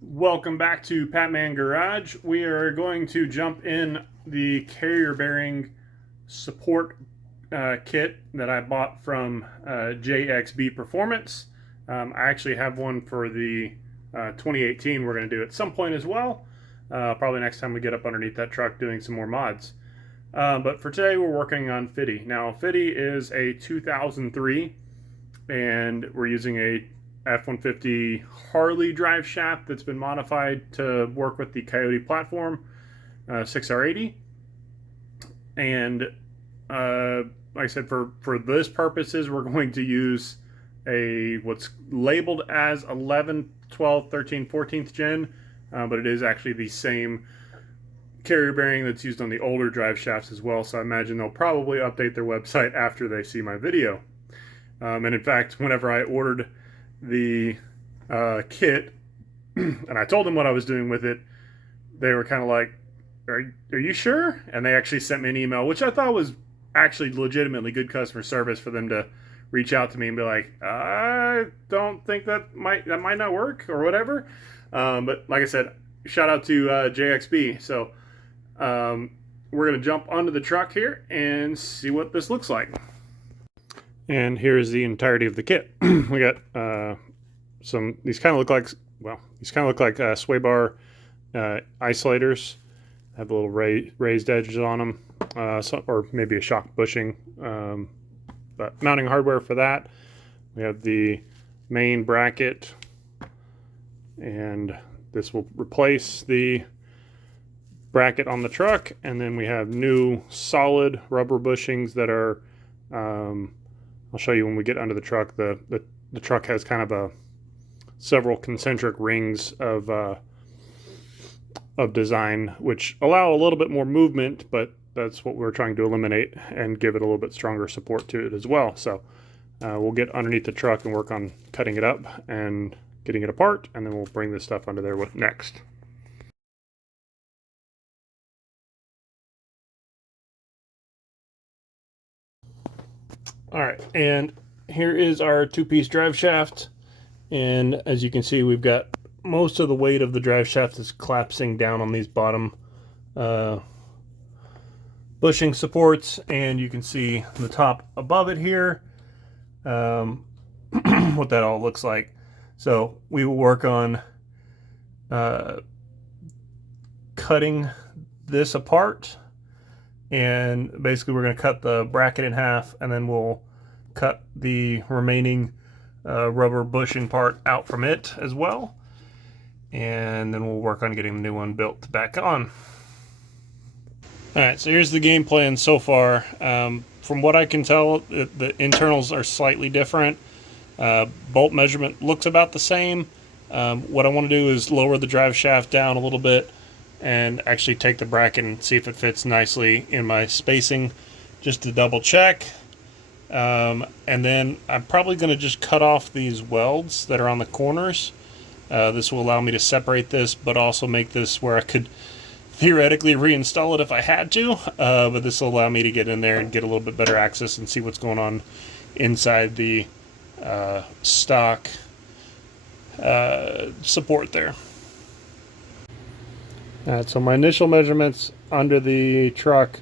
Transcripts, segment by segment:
Welcome back to Patman Garage. We are going to jump in the carrier bearing support kit that I bought from JXB Performance. I actually have one for the 2018 we're going to do at some point as well. Probably next time we get up underneath that truck doing some more mods. But for today we're working on Fiddy. Now Fiddy is a 2003 and we're using a F-150 Harley drive shaft that's been modified to work with the Coyote platform 6R80. And like I said, for this purposes, we're going to use a what's labeled as 11, 12, 13, 14th gen, but it is actually the same carrier bearing that's used on the older drive shafts as well. So I imagine they'll probably update their website after they see my video. And in fact, whenever I ordered the kit and I told them what I was doing with it, they were kind of like, are you sure? And they actually sent me an email, which I thought was actually legitimately good customer service for them to reach out to me and be like, I don't think that might not work or whatever. But like I said, shout out to JXB. So we're gonna jump onto the truck here and see what this looks like. And here's the entirety of the kit. We got these kind of look like sway bar isolators. Have little raised edges on them, or maybe a shock bushing. But mounting hardware for that. We have the main bracket, and this will replace the bracket on the truck. And then we have new solid rubber bushings that are I'll show you when we get under the truck. The truck has kind of several concentric rings of design, which allow a little bit more movement, but that's what we're trying to eliminate and give it a little bit stronger support to it as well. So we'll get underneath the truck and work on cutting it up and getting it apart, and then we'll bring this stuff under there next. All right, and here is our two-piece drive shaft, and as you can see, we've got most of the weight of the drive shaft is collapsing down on these bottom bushing supports, and you can see the top above it here, what that all looks like. So we will work on cutting this apart. And basically we're going to cut the bracket in half, and then we'll cut the remaining rubber bushing part out from it as well. And then we'll work on getting the new one built back on. Alright, so here's the game plan so far. From what I can tell, the internals are slightly different. Bolt measurement looks about the same. What I want to do is lower the drive shaft down a little bit and actually take the bracket and see if it fits nicely in my spacing, just to double check. And then I'm probably going to just cut off these welds that are on the corners. This will allow me to separate this, but also make this where I could theoretically reinstall it if I had to. But this will allow me to get in there and get a little bit better access and see what's going on inside the stock support there. Alright, so my initial measurements under the truck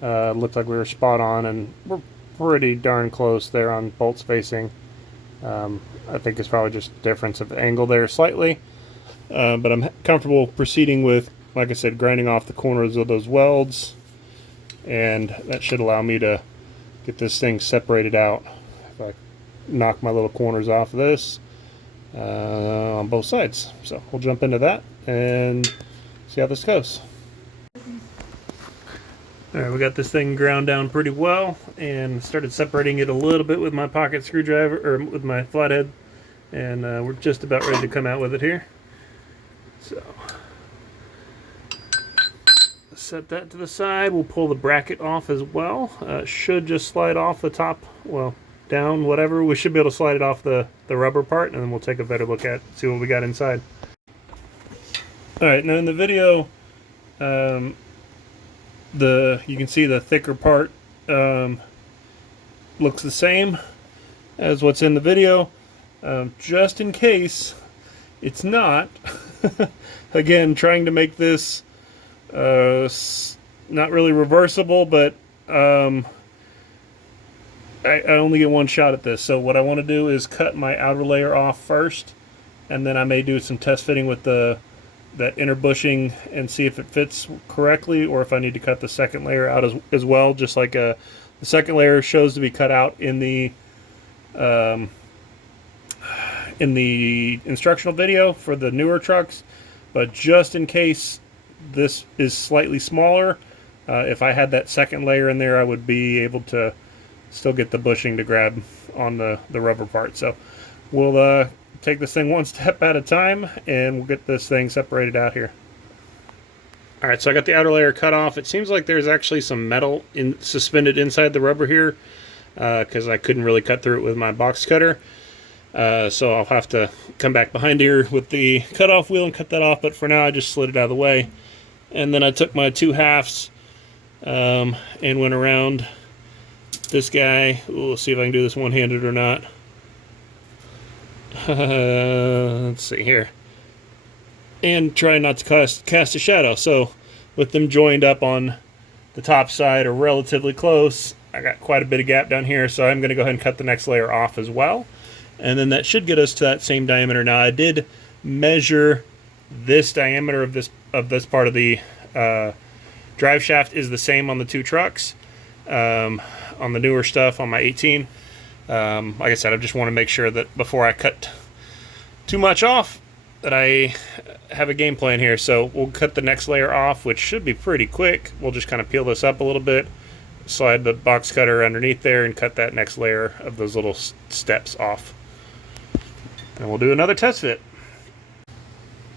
looked like we were spot on, and we're pretty darn close there on bolt spacing. I think it's probably just a difference of angle there slightly, but I'm comfortable proceeding with, like I said, grinding off the corners of those welds, and that should allow me to get this thing separated out. If I knock my little corners off of this on both sides. So we'll jump into that and see how this goes. Alright, we got this thing ground down pretty well and started separating it a little bit with my pocket screwdriver, or with my flathead, and we're just about ready to come out with it here. So set that to the side. We'll pull the bracket off as well. Should just slide off the top, well, down, whatever. We should be able to slide it off the rubber part, and then we'll take a better look at see what we got inside. Alright, now in the video, you can see the thicker part looks the same as what's in the video. just in case it's not. Again, trying to make this not really reversible, but I only get one shot at this. So what I want to do is cut my outer layer off first, and then I may do some test fitting with that inner bushing and see if it fits correctly, or if I need to cut the second layer out as well, just like the second layer shows to be cut out in the instructional video for the newer trucks. But just in case this is slightly smaller, if I had that second layer in there, I would be able to still get the bushing to grab on the rubber part. So we'll take this thing one step at a time, and we'll get this thing separated out here. All right, so I got the outer layer cut off. It seems like there's actually some metal suspended inside the rubber here, because I couldn't really cut through it with my box cutter. So I'll have to come back behind here with the cutoff wheel and cut that off, but for now I just slid it out of the way. And then I took my 2/2 and went around this guy. Ooh, let's see if I can do this one-handed or not. Let's see here. And try not to cast a shadow. So with them joined up on the top side or relatively close, I got quite a bit of gap down here, so I'm going to go ahead and cut the next layer off as well. And then that should get us to that same diameter. Now I did measure this diameter of this part of the drive shaft is the same on the two trucks. On the newer stuff on my 18. Like I said, I just want to make sure that before I cut too much off that I have a game plan here. So we'll cut the next layer off, which should be pretty quick. We'll just kind of peel this up a little bit, slide the box cutter underneath there, and cut that next layer of those little steps off. And we'll do another test fit.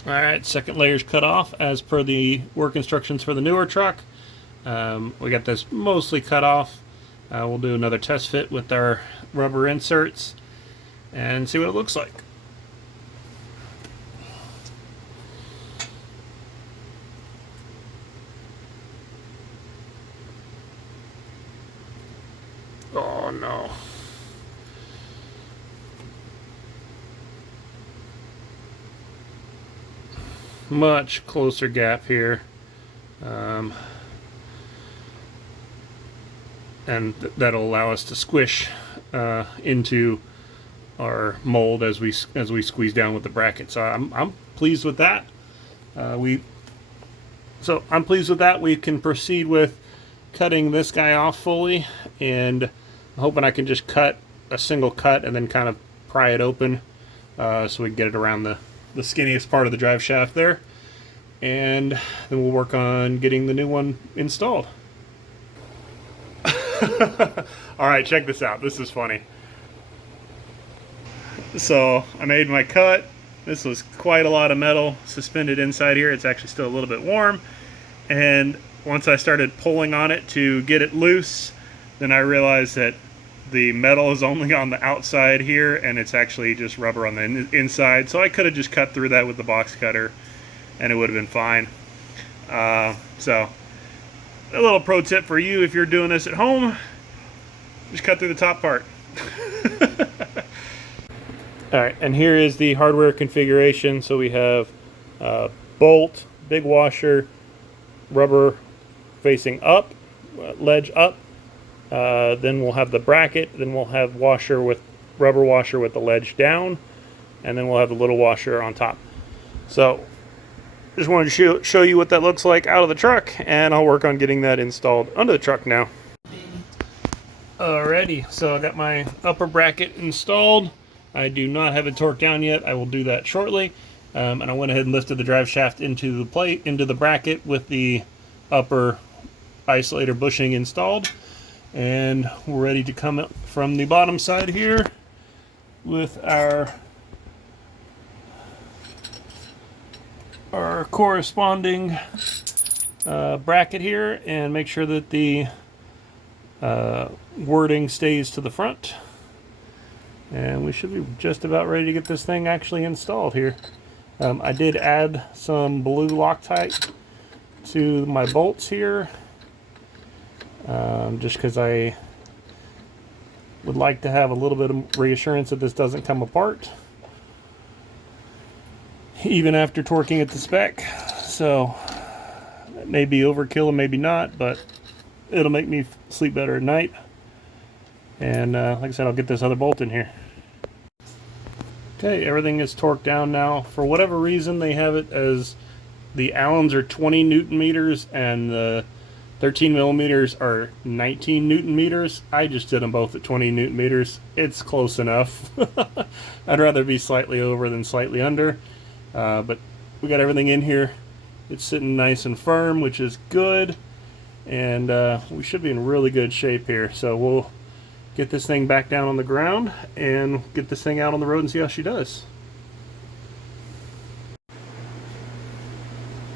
Alright, second layer's cut off as per the work instructions for the newer truck. We got this mostly cut off. We'll do another test fit with our rubber inserts and see what it looks like. Oh no. Much closer gap here. And that'll allow us to squish into our mold as we squeeze down with the bracket. So I'm pleased with that. I'm pleased with that. We can proceed with cutting this guy off fully, and I'm hoping I can just cut a single cut and then kind of pry it open so we can get it around the skinniest part of the drive shaft there, and then we'll work on getting the new one installed. Alright, check this out. This is funny. So I made my cut. This was quite a lot of metal suspended inside here. It's actually still a little bit warm, and once I started pulling on it to get it loose, then I realized that the metal is only on the outside here, and it's actually just rubber on the inside. So I could have just cut through that with the box cutter, and it would have been fine. So a little pro tip for you if you're doing this at home: just cut through the top part. Alright, and here is the hardware configuration. So we have bolt, big washer, rubber facing up, ledge up. Then we'll have the bracket. Then we'll have rubber washer with the ledge down, and then we'll have the little washer on top. So just wanted to show you what that looks like out of the truck, and I'll work on getting that installed under the truck now. Alrighty, so I got my upper bracket installed. I do not have it torqued down yet. I will do that shortly. And I went ahead and lifted the drive shaft into the bracket with the upper isolator bushing installed. And we're ready to come up from the bottom side here with our corresponding bracket here, and make sure that the wording stays to the front. And we should be just about ready to get this thing actually installed here. I did add some blue Loctite to my bolts here, just because I would like to have a little bit of reassurance that this doesn't come apart, even after torquing it to spec. So it may be overkill and maybe not, but it'll make me sleep better at night. And like I said, I'll get this other bolt in here. Okay, everything is torqued down now. For whatever reason, they have it as the Allens are 20 Newton meters and the 13 millimeters are 19 Newton meters. I just did them both at 20 Newton meters. It's close enough. I'd rather be slightly over than slightly under. But we got everything in here. It's sitting nice and firm, which is good. And we should be in really good shape here. So we'll get this thing back down on the ground and get this thing out on the road and see how she does.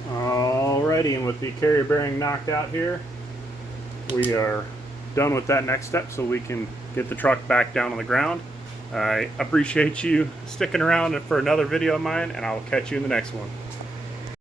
Alrighty, and with the carrier bearing knocked out here, we are done with that next step so we can get the truck back down on the ground. I appreciate you sticking around for another video of mine, and I'll catch you in the next one.